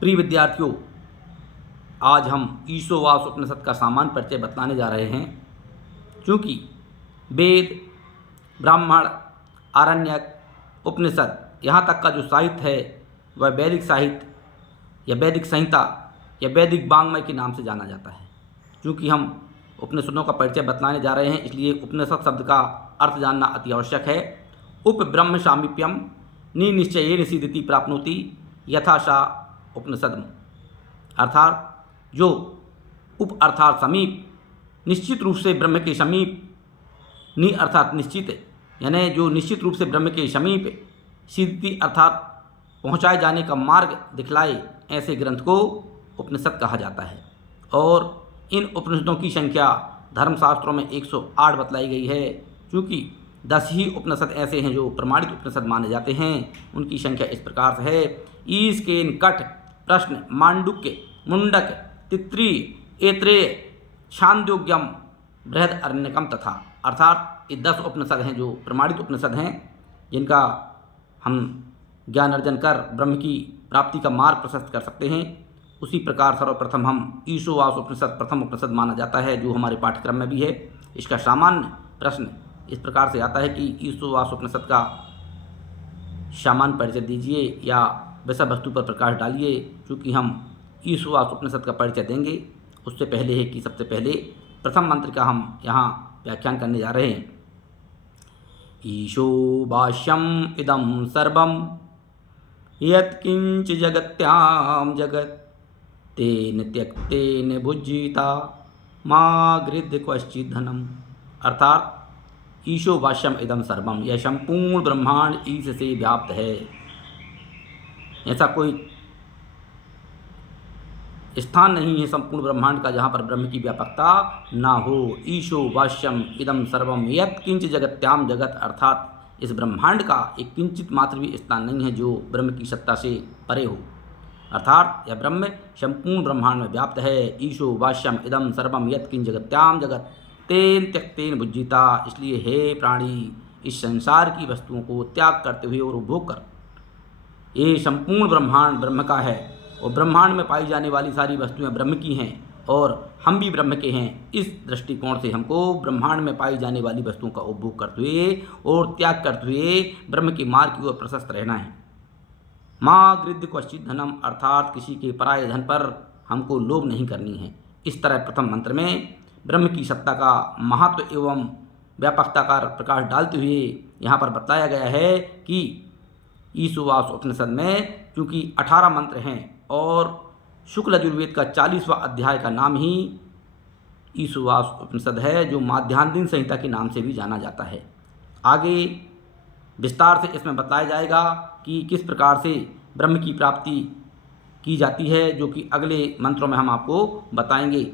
प्रिय विद्यार्थियों, आज हम ईशोवास उपनिषद का सामान्य परिचय बतलाने जा रहे हैं। क्योंकि वेद, ब्राह्मण, आरण्यक, उपनिषद यहाँ तक का जो साहित्य है वह वैदिक साहित्य या वैदिक संहिता या वैदिक वाङ्मय के नाम से जाना जाता है। क्योंकि हम उपनिषदों का परिचय बतलाने जा रहे हैं, इसलिए उपनिषद शब्द का अर्थ जानना अति आवश्यक है। उप ब्रह्म सामीप्यम निश्चयेन सिद्धिति प्राप्नोति यथाशा उपनिषद, अर्थात जो उप अर्थात समीप, निश्चित रूप से ब्रह्म के समीप, नि अर्थात निश्चित, यानी जो निश्चित रूप से ब्रह्म के समीप सिद्धि अर्थात पहुँचाए जाने का मार्ग दिखलाए, ऐसे ग्रंथ को उपनिषद कहा जाता है। और इन उपनिषदों की संख्या धर्मशास्त्रों में 108 बतलाई गई है। क्योंकि 10 ही उपनिषद ऐसे हैं जो प्रमाणित उपनिषद माने जाते हैं। उनकी संख्या इस प्रकार से है: ईश, केन, कठ, प्रश्न, मांडुक्य, मुंडक, तित्रीय, ऐत्रेय, छांदोग्यम, बृहदारण्यकम तथा। अर्थात ये 10 उपनिषद हैं जो प्रमाणित उपनिषद हैं, जिनका हम ज्ञान अर्जन कर ब्रह्म की प्राप्ति का मार्ग प्रशस्त कर सकते हैं। उसी प्रकार सर्वप्रथम हम ईशोवास उपनिषद प्रथम उपनिषद माना जाता है, जो हमारे पाठ्यक्रम में भी है। इसका सामान्य प्रश्न इस प्रकार से आता है कि ईशोवास उपनिषद का सामान्य परिचय दीजिए या विषय वस्तु पर प्रकाश डालिए। क्योंकि हम ईशोवास उपनिषद का परिचय देंगे, उससे पहले है कि सबसे पहले प्रथम मंत्र का हम यहाँ व्याख्यान करने जा रहे हैं। ईशो भाष्यम इदम सर्वम यत्किंच जगत्याम जगत तेन त्यक्तेन भुज्यिता मा गृध्य क्वचित् धनम। अर्थात ईशो भाष्यम इदम सर्वम, यह संपूर्ण ब्रह्मांड ईश से व्याप्त है। ऐसा कोई स्थान नहीं है संपूर्ण ब्रह्मांड का जहाँ पर ब्रह्म की व्यापकता ना हो। ईशो भाष्यम इदम सर्वम यत्किंच जगत्याम जगत, अर्थात इस ब्रह्मांड का एक किंचित मात्र भी स्थान नहीं है जो ब्रह्म की सत्ता से परे हो। अर्थात यह ब्रह्म संपूर्ण ब्रह्मांड में व्याप्त है। ईशो भाष्यम इदम सर्वम यत्किंच जगत्याम जगत तेन त्यक्तेन भुज्यिता। इसलिए हे प्राणी, इस संसार की वस्तुओं को त्याग करते हुए और उपभोग कर, ये संपूर्ण ब्रह्मांड ब्रह्म का है और ब्रह्मांड में पाई जाने वाली सारी वस्तुएं ब्रह्म की हैं और हम भी ब्रह्म के हैं। इस दृष्टिकोण से हमको ब्रह्मांड में पाई जाने वाली वस्तुओं का उपभोग करते हुए और त्याग करते हुए ब्रह्म के मार्ग की ओर प्रशस्त रहना है। माँ गृध्य क्वचित् धनम, अर्थात किसी के पराये धन पर हमको लोभ नहीं करनी है। इस तरह प्रथम मंत्र में ब्रह्म की सत्ता का महत्व एवं व्यापकता का प्रकाश डालते हुए यहाँ पर बताया गया है कि ईशोवास उपनिषद में चूँकि 18 मंत्र हैं और शुक्ल यजुर्वेद का 40वां अध्याय का नाम ही ईशोवास उपनिषद है, जो माध्यान्ह संहिता के नाम से भी जाना जाता है। आगे विस्तार से इसमें बताया जाएगा कि किस प्रकार से ब्रह्म की प्राप्ति की जाती है, जो कि अगले मंत्रों में हम आपको बताएंगे।